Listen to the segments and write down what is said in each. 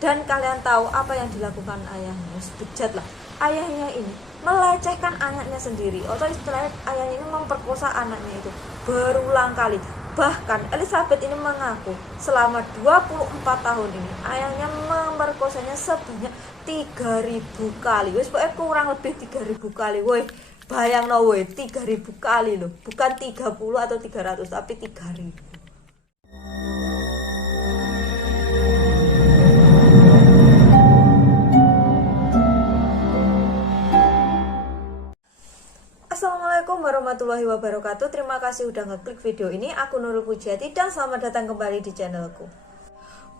Dan kalian tahu apa yang dilakukan ayahnya? Bejat lah. Ayahnya ini melecehkan anaknya sendiri, atau istilahnya ayahnya ini memperkosa anaknya itu berulang kali. Bahkan Elizabeth ini mengaku selama 24 tahun ini ayahnya memperkosanya sebanyak 3.000 kali. Wes pokoknya kurang lebih 3.000 kali. Woi, bayang no woi, 3.000 kali loh. Bukan 30 atau 300 tapi 3.000. Assalamualaikum warahmatullahi wabarakatuh. Terima kasih udah ngeklik video ini. Aku Nurul Pujiati dan selamat datang kembali di channelku.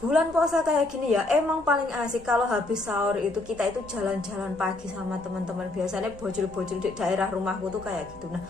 Bulan puasa kayak gini ya, emang paling asik kalau habis sahur itu kita itu jalan-jalan pagi sama teman-teman. Biasanya bojol-bojol di daerah rumahku tuh kayak gitu. Nah,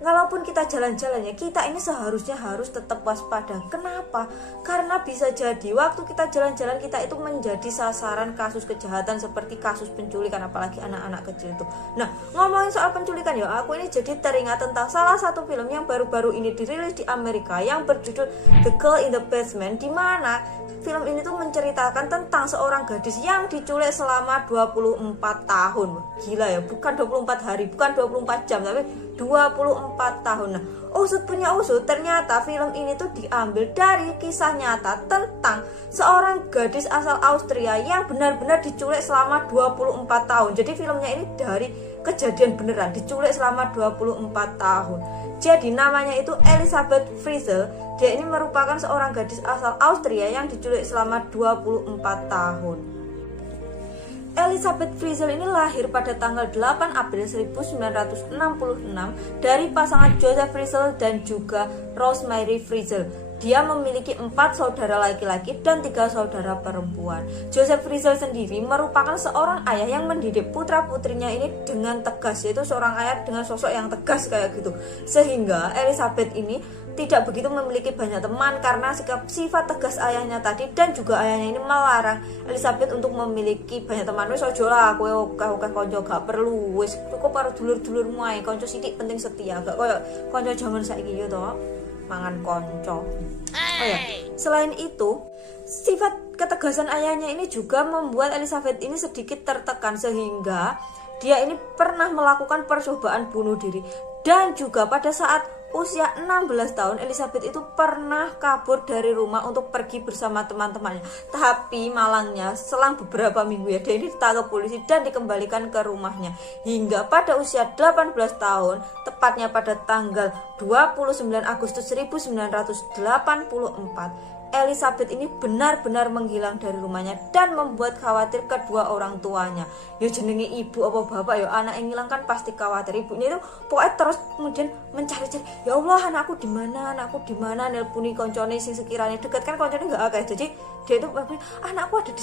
walaupun kita jalan-jalannya, kita ini seharusnya harus tetap waspada. Kenapa? Karena bisa jadi waktu kita jalan-jalan kita itu menjadi sasaran kasus kejahatan seperti kasus penculikan, apalagi anak-anak kecil itu. Nah, ngomongin soal penculikan ya, aku ini jadi teringat tentang salah satu film yang baru-baru ini dirilis di Amerika yang berjudul The Girl in the Basement, di mana film ini tuh menceritakan tentang seorang gadis yang diculik selama 24 tahun. Gila ya, bukan 24 hari, bukan 24 jam, tapi 24 tahun. Nah, usut punya usut, ternyata film ini tuh diambil dari kisah nyata tentang seorang gadis asal Austria yang benar-benar diculik selama 24 tahun. Jadi filmnya ini dari kejadian beneran, diculik selama 24 tahun. Jadi namanya itu Elizabeth Fritzl. Dia ini merupakan seorang gadis asal Austria yang diculik selama 24 tahun. Elizabeth Fritzl ini lahir pada tanggal 8 April 1966 dari pasangan Joseph Fritzl dan juga Rosemary Fritzl. Dia memiliki 4 saudara laki-laki dan 3 saudara perempuan. Joseph Fritzl sendiri merupakan seorang ayah yang mendidik putra-putrinya ini dengan tegas, yaitu seorang ayah dengan sosok yang tegas kayak gitu. Sehingga Elizabeth ini tidak begitu memiliki banyak teman karena sifat tegas ayahnya tadi, dan juga ayahnya ini melarang Elizabeth untuk memiliki banyak teman. Wis ojo lah kowe akeh kanca, gak perlu, wis cukup karo dulur-dulurmu ae, kanca sithik penting setia, gak koyo kanca jaman saiki yo to mangan kanca. Oh ya, selain itu, sifat ketegasan ayahnya ini juga membuat Elizabeth ini sedikit tertekan, sehingga dia ini pernah melakukan percobaan bunuh diri. Dan juga pada saat usia 16 tahun, Elizabeth itu pernah kabur dari rumah untuk pergi bersama teman-temannya. Tapi malangnya selang beberapa minggu ya, dia ini ditangkap polisi dan dikembalikan ke rumahnya. Hingga pada usia 18 tahun, tepatnya pada tanggal 29 Agustus 1984, Elizabeth ini benar-benar menghilang dari rumahnya dan membuat khawatir kedua orang tuanya. Ya jenenge ibu apa bapak ya, anak yang hilang kan pasti khawatir. Ibunya itu pokoknya terus kemudian mencari-cari, ya Allah anakku di mana, nelponi koncone sing sekiranya dekat, kan koncone nggak ada. Jadi dia itu anakku ada di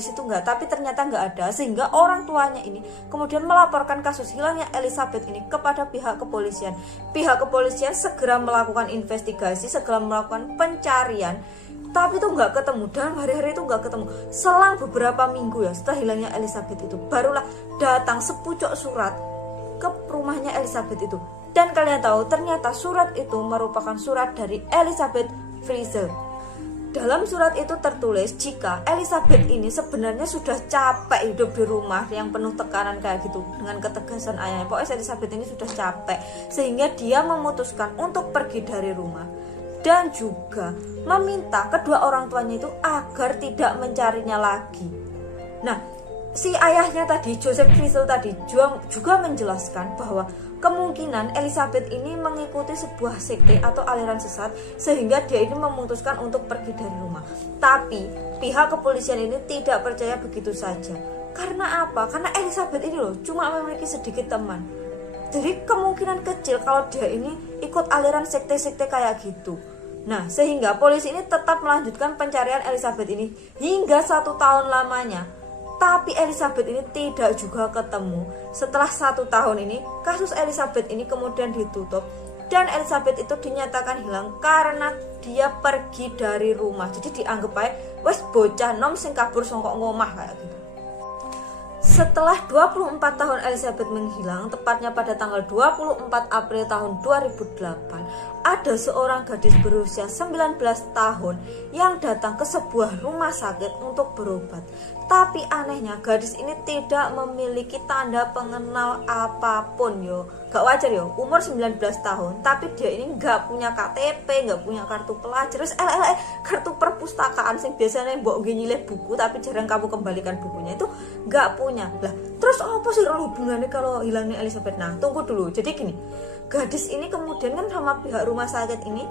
situ enggak, tapi ternyata nggak ada. Sehingga orang tuanya ini kemudian melaporkan kasus hilangnya Elizabeth ini kepada pihak kepolisian. Pihak kepolisian segera melakukan investigasi, segera melakukan pencarian, tapi itu nggak ketemu. Dalam hari-hari itu nggak ketemu. Selang beberapa minggu ya setelah hilangnya Elizabeth itu, barulah datang sepucuk surat ke rumahnya Elizabeth itu. Dan kalian tahu, ternyata surat itu merupakan surat dari Elizabeth Fritzl. Dalam surat itu tertulis jika Elizabeth ini sebenarnya sudah capek hidup di rumah yang penuh tekanan kayak gitu dengan ketegasan ayahnya. Pokoknya Elizabeth ini sudah capek, sehingga dia memutuskan untuk pergi dari rumah. Dan juga meminta kedua orang tuanya itu agar tidak mencarinya lagi. Nah, si ayahnya tadi, Joseph Fritzl tadi juga menjelaskan bahwa kemungkinan Elizabeth ini mengikuti sebuah sekte atau aliran sesat, sehingga dia ini memutuskan untuk pergi dari rumah. Tapi pihak kepolisian ini tidak percaya begitu saja. Karena apa? Karena Elizabeth ini loh cuma memiliki sedikit teman. Jadi kemungkinan kecil kalau dia ini ikut aliran sekte-sekte kayak gitu. Nah, sehingga polisi ini tetap melanjutkan pencarian Elizabeth ini hingga 1 tahun lamanya. Tapi Elizabeth ini tidak juga ketemu. Setelah 1 tahun ini, kasus Elizabeth ini kemudian ditutup, dan Elizabeth itu dinyatakan hilang karena dia pergi dari rumah. Jadi dianggap aja wes bocah nom sing kabur songkok ngomah kayak gitu. Setelah 24 tahun Elizabeth menghilang, tepatnya pada tanggal 24 April tahun 2008, ada seorang gadis berusia 19 tahun yang datang ke sebuah rumah sakit untuk berobat. Tapi anehnya gadis ini tidak memiliki tanda pengenal apapun yo. Gak wajar yo, umur 19 tahun tapi dia ini gak punya KTP, gak punya kartu pelajar, terus kartu perpustakaan sing biasanya mbok nyilih buku tapi jarang kamu kembalikan bukunya itu gak punya. Lah, terus apa sih hubungannya kalau hilangnya Elizabeth? Nah, tunggu dulu. Jadi gini, gadis ini kemudian kan sama pihak rumah sakit ini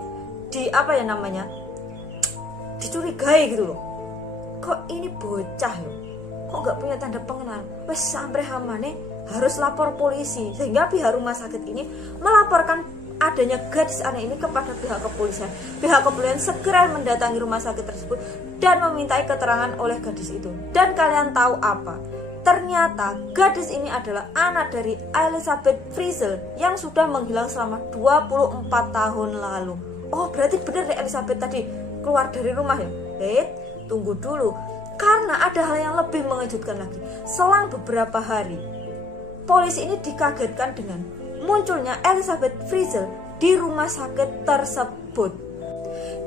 dicurigai gitu loh. Kok ini bocah loh, kok gak punya tanda pengenal, wes sampai hamane harus lapor polisi, sehingga pihak rumah sakit ini melaporkan adanya gadis aneh ini kepada pihak kepolisian. Pihak kepolisian segera mendatangi rumah sakit tersebut dan memintai keterangan oleh gadis itu. Dan kalian tahu apa? Ternyata gadis ini adalah anak dari Elizabeth Frizzle yang sudah menghilang selama 24 tahun lalu. Oh, berarti benar deh Elizabeth tadi keluar dari rumah ya? Tunggu dulu, karena ada hal yang lebih mengejutkan lagi. Selang beberapa hari, polisi ini dikagetkan dengan munculnya Elizabeth Frizzle di rumah sakit tersebut.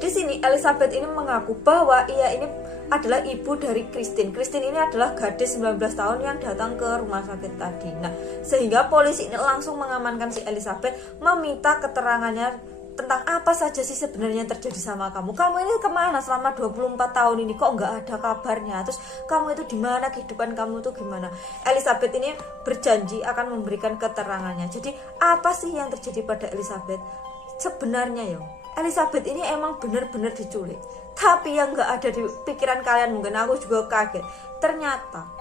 Di sini Elizabeth ini mengaku bahwa ia ini adalah ibu dari Christine. Christine ini adalah gadis 19 tahun yang datang ke rumah sakit tadi. Nah, sehingga polisi ini langsung mengamankan si Elizabeth, meminta keterangannya tentang apa saja sih sebenarnya yang terjadi sama kamu. Kamu ini kemana selama 24 tahun ini, kok nggak ada kabarnya? Terus kamu itu di mana, kehidupan kamu itu gimana? Elizabeth ini berjanji akan memberikan keterangannya. Jadi apa sih yang terjadi pada Elizabeth? Sebenarnya ya, Elizabeth ini emang benar-benar diculik. Tapi yang nggak ada di pikiran kalian, mungkin aku juga kaget, ternyata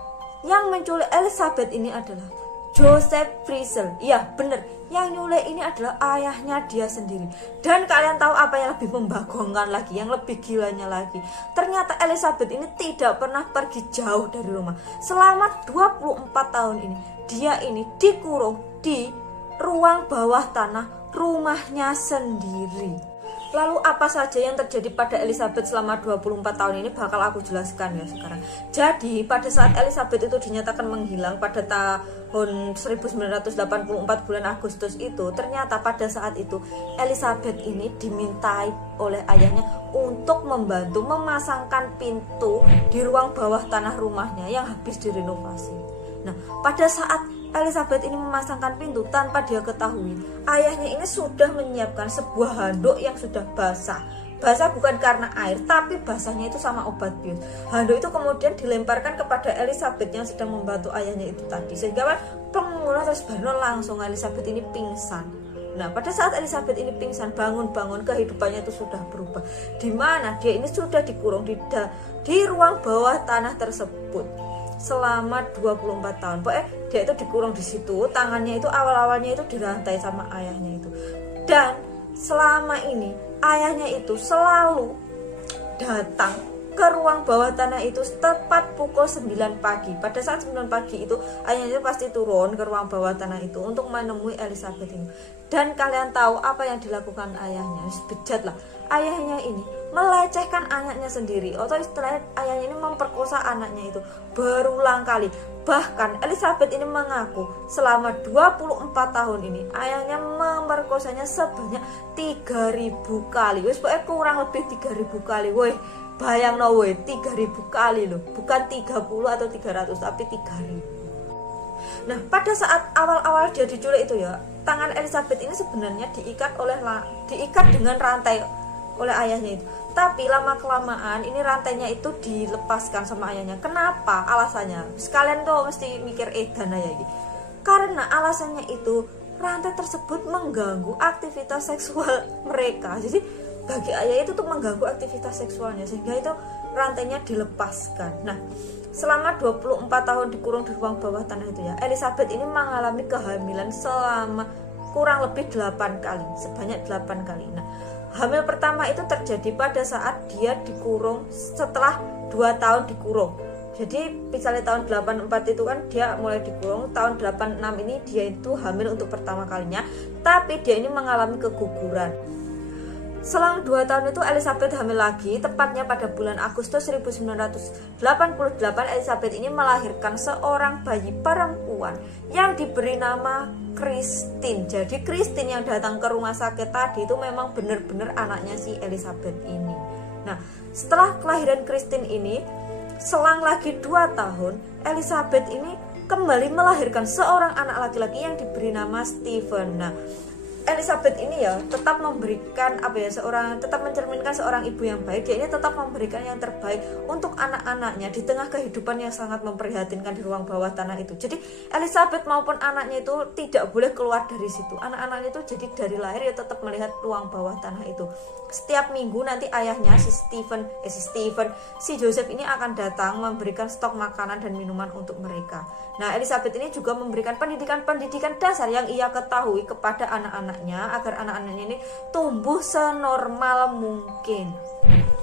yang menculik Elizabeth ini adalah Joseph Frizzle. Iya bener, yang nyulik ini adalah ayahnya dia sendiri. Dan kalian tahu apa yang lebih membagongkan lagi, yang lebih gilanya lagi? Ternyata Elizabeth ini tidak pernah pergi jauh dari rumah. Selama 24 tahun ini, dia ini dikurung di ruang bawah tanah rumahnya sendiri. Lalu apa saja yang terjadi pada Elizabeth selama 24 tahun ini bakal aku jelaskan ya sekarang. Jadi pada saat Elizabeth itu dinyatakan menghilang pada tahun 1984 bulan Agustus itu, ternyata pada saat itu Elizabeth ini dimintai oleh ayahnya untuk membantu memasangkan pintu di ruang bawah tanah rumahnya yang habis direnovasi. Nah, pada saat Elizabeth ini memasangkan pintu, tanpa dia ketahui, ayahnya ini sudah menyiapkan sebuah handuk yang sudah basah. Basah bukan karena air, tapi basahnya itu sama obat bius. Handuk itu kemudian dilemparkan kepada Elizabeth yang sedang membantu ayahnya itu tadi, sehingga pengguna terus langsung Elizabeth ini pingsan. Nah, pada saat Elizabeth ini pingsan, bangun-bangun, kehidupannya itu sudah berubah. Di mana dia ini sudah dikurung di ruang bawah tanah tersebut selama 24 tahun. Pokoknya dia itu dikurung di situ, tangannya itu awal-awalnya itu dirantai sama ayahnya itu. Dan selama ini ayahnya itu selalu datang ke ruang bawah tanah itu tepat pukul 9 pagi. Pada saat 9 pagi itu ayahnya itu pasti turun ke ruang bawah tanah itu untuk menemui Elizabeth ini. Dan kalian tahu apa yang dilakukan ayahnya? Bejat lah. Ayahnya ini melecehkan anaknya sendiri, atau istilahnya ayahnya ini memperkosa anaknya itu berulang kali. Bahkan Elizabeth ini mengaku selama 24 tahun ini ayahnya memerkosanya sebanyak 3.000 kali. Wes pokoknya kurang lebih 3.000 kali. Woi, bayang no woi, 3.000 kali loh. Bukan 30 atau 300 tapi 3.000. Nah, pada saat awal-awal dia diculik itu ya, tangan Elizabeth ini sebenarnya diikat dengan rantai oleh ayahnya itu. Tapi lama-kelamaan ini rantainya itu dilepaskan sama ayahnya. Kenapa? Alasannya sekalian tuh mesti mikir edan ya gitu. Karena alasannya itu rantai tersebut mengganggu aktivitas seksual mereka. Jadi bagi ayah itu tuh mengganggu aktivitas seksualnya, sehingga itu rantainya dilepaskan. Nah, selama 24 tahun dikurung di ruang bawah tanah itu ya, Elizabeth ini mengalami kehamilan selama kurang lebih 8 kali, sebanyak 8 kali. Nah, hamil pertama itu terjadi pada saat dia dikurung setelah 2 tahun dikurung. Jadi misalnya tahun 84 itu kan dia mulai dikurung, tahun 86 ini dia itu hamil untuk pertama kalinya, tapi dia ini mengalami keguguran. Selang 2 tahun itu Elizabeth hamil lagi, tepatnya pada bulan Agustus 1988 Elizabeth ini melahirkan seorang bayi perempuan yang diberi nama Christine. Jadi Christine yang datang ke rumah sakit tadi itu memang benar-benar anaknya si Elizabeth ini. Nah, setelah kelahiran Christine ini, selang lagi 2 tahun Elizabeth ini kembali melahirkan seorang anak laki-laki yang diberi nama Stephen. Nah, Elizabeth ini ya tetap memberikan tetap mencerminkan seorang ibu yang baik. Dia ini tetap memberikan yang terbaik untuk anak-anaknya di tengah kehidupan yang sangat memprihatinkan di ruang bawah tanah itu. Jadi Elizabeth maupun anaknya itu tidak boleh keluar dari situ. Anak-anaknya itu jadi dari lahir ya tetap melihat ruang bawah tanah itu. Setiap minggu nanti ayahnya si Joseph ini akan datang memberikan stok makanan dan minuman untuk mereka. Nah, Elizabeth ini juga memberikan pendidikan dasar yang ia ketahui kepada anak-anaknya agar anak-anaknya ini tumbuh senormal mungkin.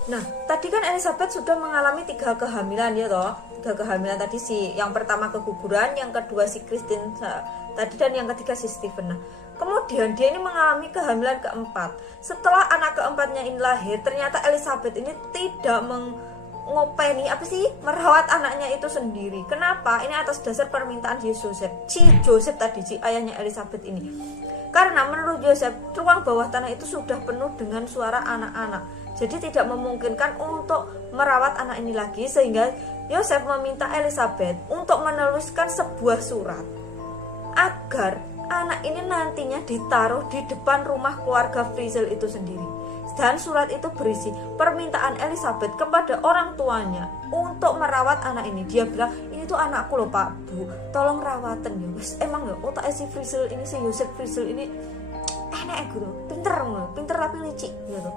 Nah, tadi kan Elizabeth sudah mengalami 3 kehamilan ya toh. 3 kehamilan tadi, yang pertama keguguran, yang kedua si Christine tadi, dan yang ketiga si Stephen. Nah, kemudian dia ini mengalami kehamilan keempat. Setelah anak keempatnya ini lahir, ternyata Elizabeth ini tidak merawat anaknya itu sendiri. Kenapa? Ini atas dasar permintaan Joseph tadi, ayahnya Elizabeth ini. Karena menurut Joseph, ruang bawah tanah itu sudah penuh dengan suara anak-anak. Jadi tidak memungkinkan untuk merawat anak ini lagi, sehingga Joseph meminta Elizabeth untuk menuliskan sebuah surat agar anak ini nantinya ditaruh di depan rumah keluarga Frizzle itu sendiri. Dan surat itu berisi permintaan Elizabeth kepada orang tuanya untuk merawat anak ini. Dia bilang, ini tuh anakku loh Pak Bu, tolong rawatan ya. Emang ya otak si Frizzle ini, si Joseph Frizzle ini enak gitu, pinter tapi licik gitu.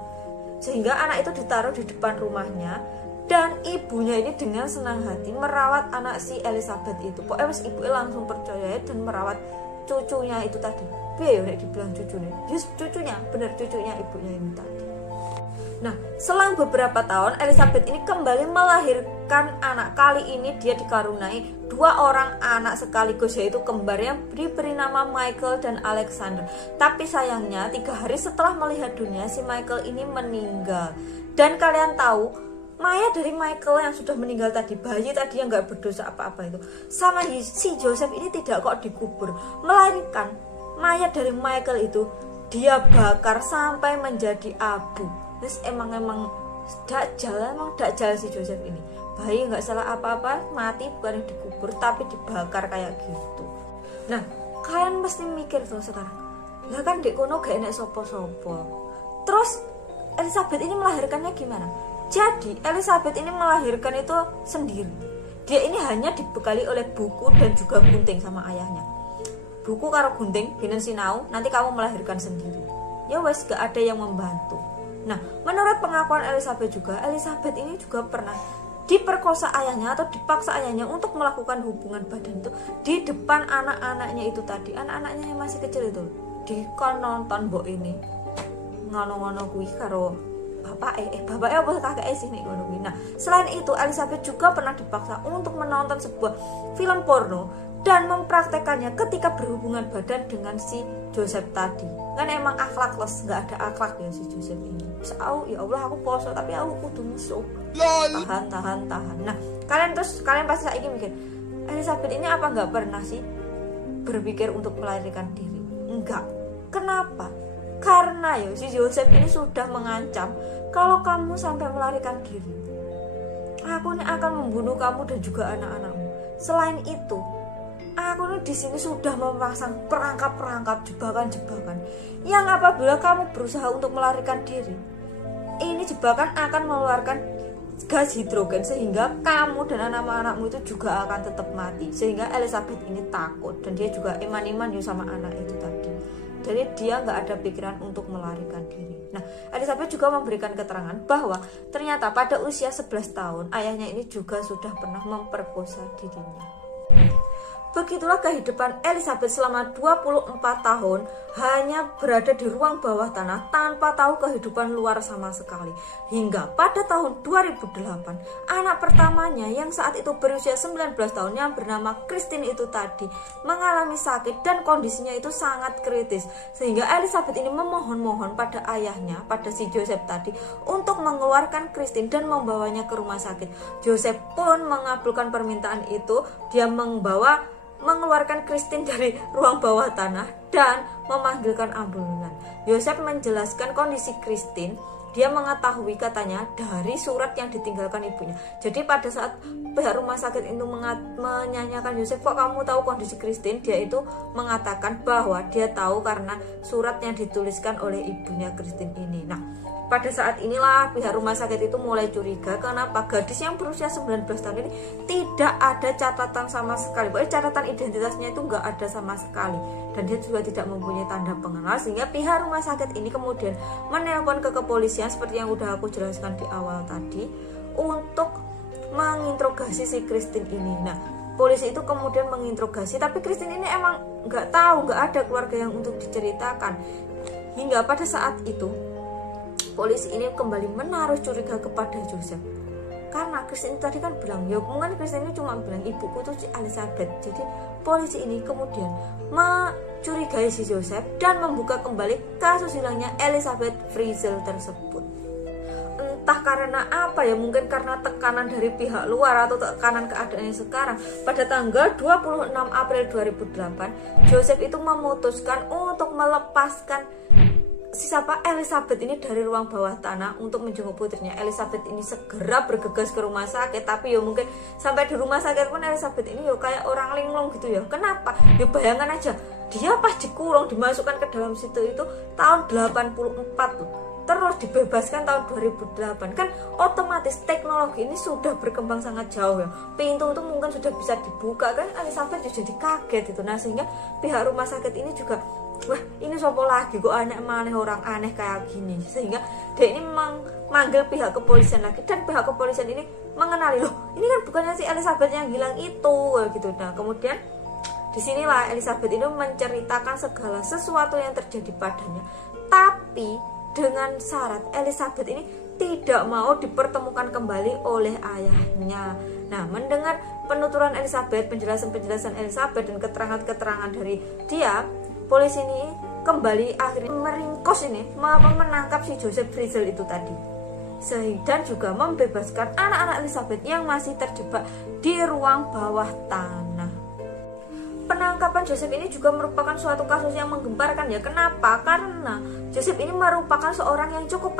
Sehingga anak itu ditaruh di depan rumahnya, dan ibunya ini dengan senang hati merawat anak si Elizabeth itu. Pokoknya ibunya langsung percaya dan merawat cucunya itu tadi. Biar ya dibilang cucunya, cucunya ibunya ini tadi. Nah, selang beberapa tahun Elizabeth ini kembali melahirkan anak. Kali ini dia dikaruniai 2 orang anak sekaligus, yaitu kembar yang diberi nama Michael dan Alexander. Tapi sayangnya 3 hari setelah melihat dunia, si Michael ini meninggal. Dan kalian tahu, mayat dari Michael yang sudah meninggal tadi, bayi tadi yang gak berdosa apa-apa itu, sama si Joseph ini tidak kok dikubur, melainkan mayat dari Michael itu dia bakar sampai menjadi abu. Terus emang dajal si Joseph ini. Bayi nggak salah apa-apa, mati bukan dikubur tapi dibakar kayak gitu. Nah, kalian mesti mikir tuh sekarang, lah kan dek kono gak enek sopo-sopo. Terus Elizabeth ini melahirkannya gimana? Jadi Elizabeth ini melahirkan itu sendiri. Dia ini hanya dibekali oleh buku dan juga gunting sama ayahnya. Buku karo gunting, ginen sinau, nanti kamu melahirkan sendiri. Ya wes, gak ada yang membantu. Nah, menurut pengakuan Elizabeth ini juga pernah diperkosa ayahnya atau dipaksa ayahnya untuk melakukan hubungan badan itu di depan anak-anaknya itu tadi. Anak-anaknya yang masih kecil itu dikon nonton mbok ini ngono-ngono kuwi karo bapaknya apa kakeknya sih nih ngono kuwi. Nah, selain itu Elizabeth juga pernah dipaksa untuk menonton sebuah film porno dan mempraktekannya ketika berhubungan badan dengan si Joseph tadi. Kan emang akhlakless, nggak ada akhlak ya si Joseph ini. Ya Allah, aku poso tapi aku kudu musuh. Tahan. Nah, kalian pasti saiki mikir, Elizabeth ini apa nggak pernah sih berpikir untuk melarikan diri? Enggak. Kenapa? Karena ya si Joseph ini sudah mengancam, kalau kamu sampai melarikan diri, aku ini akan membunuh kamu dan juga anak-anakmu. Selain itu, aku di sini sudah memasang perangkap-perangkap, jebakan-jebakan yang apabila kamu berusaha untuk melarikan diri, ini jebakan akan mengeluarkan gas hidrogen sehingga kamu dan anak-anakmu itu juga akan tetap mati. Sehingga Elizabeth ini takut dan dia juga iman-iman sama anak itu tadi. Jadi dia nggak ada pikiran untuk melarikan diri. Nah, Elizabeth juga memberikan keterangan bahwa ternyata pada usia 11 tahun ayahnya ini juga sudah pernah memperkosa dirinya. Begitulah kehidupan Elizabeth selama 24 tahun hanya berada di ruang bawah tanah tanpa tahu kehidupan luar sama sekali. Hingga pada tahun 2008, anak pertamanya yang saat itu berusia 19 tahun yang bernama Christine itu tadi mengalami sakit dan kondisinya itu sangat kritis. Sehingga Elizabeth ini memohon-mohon pada ayahnya, pada si Joseph tadi, untuk mengeluarkan Christine dan membawanya ke rumah sakit. Joseph pun mengabulkan permintaan itu. Dia mengeluarkan Christine dari ruang bawah tanah dan memanggilkan ambulan. Yosef menjelaskan kondisi Christine. Dia mengetahui katanya dari surat yang ditinggalkan ibunya. Jadi pada saat pihak rumah sakit itu menyanyikan Yosef, kok kamu tahu kondisi Christine? Dia itu mengatakan bahwa dia tahu karena surat yang dituliskan oleh ibunya Christine ini. Nah, pada saat inilah pihak rumah sakit itu mulai curiga. Kenapa? Gadis yang berusia 19 tahun ini tidak ada catatan sama sekali. Pokoknya catatan identitasnya itu nggak ada sama sekali. Dan dia juga tidak mempunyai tanda pengenal. Sehingga pihak rumah sakit ini kemudian menelpon ke kepolisian seperti yang udah aku jelaskan di awal tadi, untuk menginterogasi si Christine ini. Nah, polisi itu kemudian menginterogasi, tapi Christine ini emang nggak tahu, nggak ada keluarga yang untuk diceritakan. Hingga pada saat itu polisi ini kembali menaruh curiga kepada Joseph. Karena Christine tadi kan bilang, ya mungkin Christine ini cuma bilang ibuku tuh si Elizabeth. Jadi polisi ini kemudian mencurigai si Joseph dan membuka kembali kasus hilangnya Elizabeth Frizzell tersebut. Entah karena apa ya, mungkin karena tekanan dari pihak luar atau tekanan keadaannya sekarang. Pada tanggal 26 April 2008, Joseph itu memutuskan untuk melepaskan siapa Elizabeth ini dari ruang bawah tanah untuk menjenguk putrinya. Elizabeth ini segera bergegas ke rumah sakit, tapi ya mungkin sampai di rumah sakit pun Elizabeth ini ya kayak orang linglung gitu ya. Kenapa? Ya bayangkan aja, dia pas dikurung, dimasukkan ke dalam situ itu tahun 84 tuh, terus dibebaskan tahun 2008. Kan otomatis teknologi ini sudah berkembang sangat jauh ya. Pintu itu mungkin sudah bisa dibuka kan. Elizabeth jadi kaget itu. Nah, sehingga pihak rumah sakit ini juga, wah ini sopo lagi kok anak maneh orang aneh kayak gini. Sehingga dia ini memanggil pihak kepolisian lagi, dan pihak kepolisian ini mengenali, loh ini kan bukannya si Elizabeth yang hilang itu gitu. Nah, kemudian disinilah Elizabeth ini menceritakan segala sesuatu yang terjadi padanya, tapi dengan syarat Elizabeth ini tidak mau dipertemukan kembali oleh ayahnya. Nah, mendengar penuturan Elizabeth, penjelasan Elizabeth dan keterangan-keterangan dari dia, polisi ini kembali akhirnya meringkus ini, menangkap si Joseph Frizzell itu tadi, dan juga membebaskan anak-anak Elizabeth yang masih terjebak di ruang bawah tanah. Penangkapan Joseph ini juga merupakan suatu kasus yang menggemparkan ya. Kenapa? Karena Joseph ini merupakan seorang yang cukup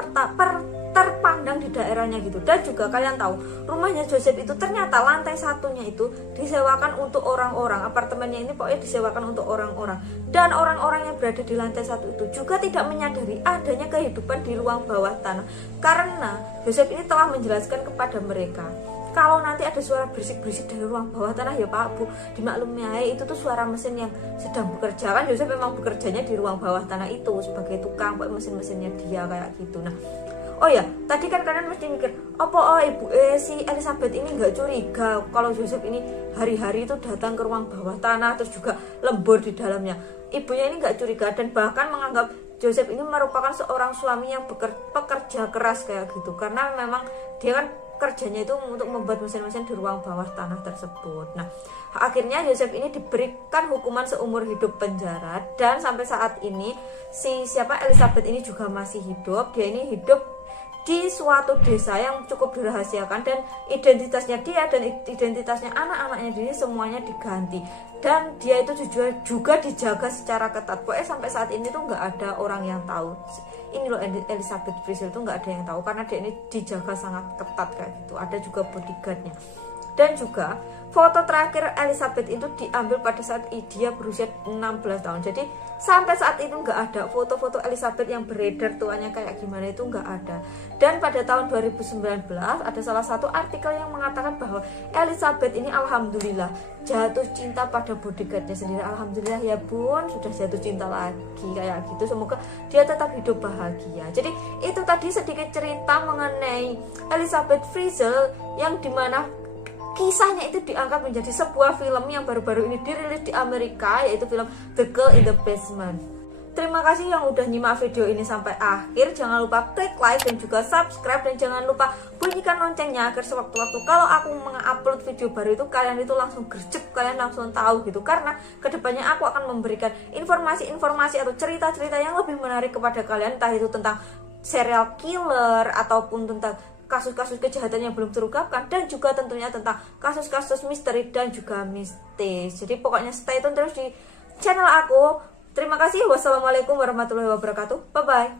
terpandang di daerahnya gitu. Dan juga kalian tahu, rumahnya Joseph itu ternyata lantai satunya itu disewakan untuk orang-orang. Apartemennya ini pokoknya disewakan untuk orang-orang. Dan orang-orang yang berada di lantai satu itu juga tidak menyadari adanya kehidupan di ruang bawah tanah. Karena Joseph ini telah menjelaskan kepada mereka, kalau nanti ada suara berisik-berisik dari ruang bawah tanah, ya Pak Bu, dimaklumi aja itu tuh suara mesin yang sedang bekerja. Kan Joseph memang bekerjanya di ruang bawah tanah itu sebagai tukang mesin-mesinnya dia kayak gitu. Nah, oh ya, tadi kan kalian mesti mikir, ibu si Elizabeth ini nggak curiga kalau Joseph ini hari-hari itu datang ke ruang bawah tanah terus juga lembur di dalamnya. Ibunya ini nggak curiga dan bahkan menganggap Joseph ini merupakan seorang suami yang pekerja keras kayak gitu, karena memang dia kan kerjanya itu untuk membuat mesin-mesin di ruang bawah tanah tersebut. Nah, akhirnya Joseph ini diberikan hukuman seumur hidup penjara, dan sampai saat ini Elizabeth ini juga masih hidup. Dia ini hidup di suatu desa yang cukup dirahasiakan, dan identitasnya dia dan identitasnya anak-anaknya dia semuanya diganti, dan dia itu juga dijaga secara ketat. Pokoknya sampai saat ini tuh nggak ada orang yang tahu ini loh Elizabeth Frizzell tuh, nggak ada yang tahu karena dia ini dijaga sangat ketat kayak gitu. Ada juga bodyguardnya. Dan juga foto terakhir Elizabeth itu diambil pada saat dia berusia 16 tahun. Jadi sampai saat itu nggak ada foto-foto Elizabeth yang beredar tuanya kayak gimana, itu nggak ada. Dan pada tahun 2019 ada salah satu artikel yang mengatakan bahwa Elizabeth ini alhamdulillah jatuh cinta pada bodyguardnya sendiri. Alhamdulillah ya bun, sudah jatuh cinta lagi kayak gitu. Semoga dia tetap hidup bahagia. Jadi itu tadi sedikit cerita mengenai Elizabeth Frizzell, yang dimana kisahnya itu diangkat menjadi sebuah film yang baru-baru ini dirilis di Amerika, yaitu film The Girl in the Basement. Terima kasih yang udah nyimak video ini sampai akhir. Jangan lupa klik like dan juga subscribe, dan jangan lupa bunyikan loncengnya agar sewaktu-waktu kalau aku mengupload video baru itu kalian itu langsung gercep, kalian langsung tahu gitu. Karena kedepannya aku akan memberikan informasi-informasi atau cerita-cerita yang lebih menarik kepada kalian, entah itu tentang serial killer ataupun tentang kasus-kasus kejahatan yang belum terungkapkan, dan juga tentunya tentang kasus-kasus misteri dan juga mistis. Jadi pokoknya stay tune terus di channel aku. Terima kasih. Wassalamualaikum warahmatullahi wabarakatuh. Bye-bye.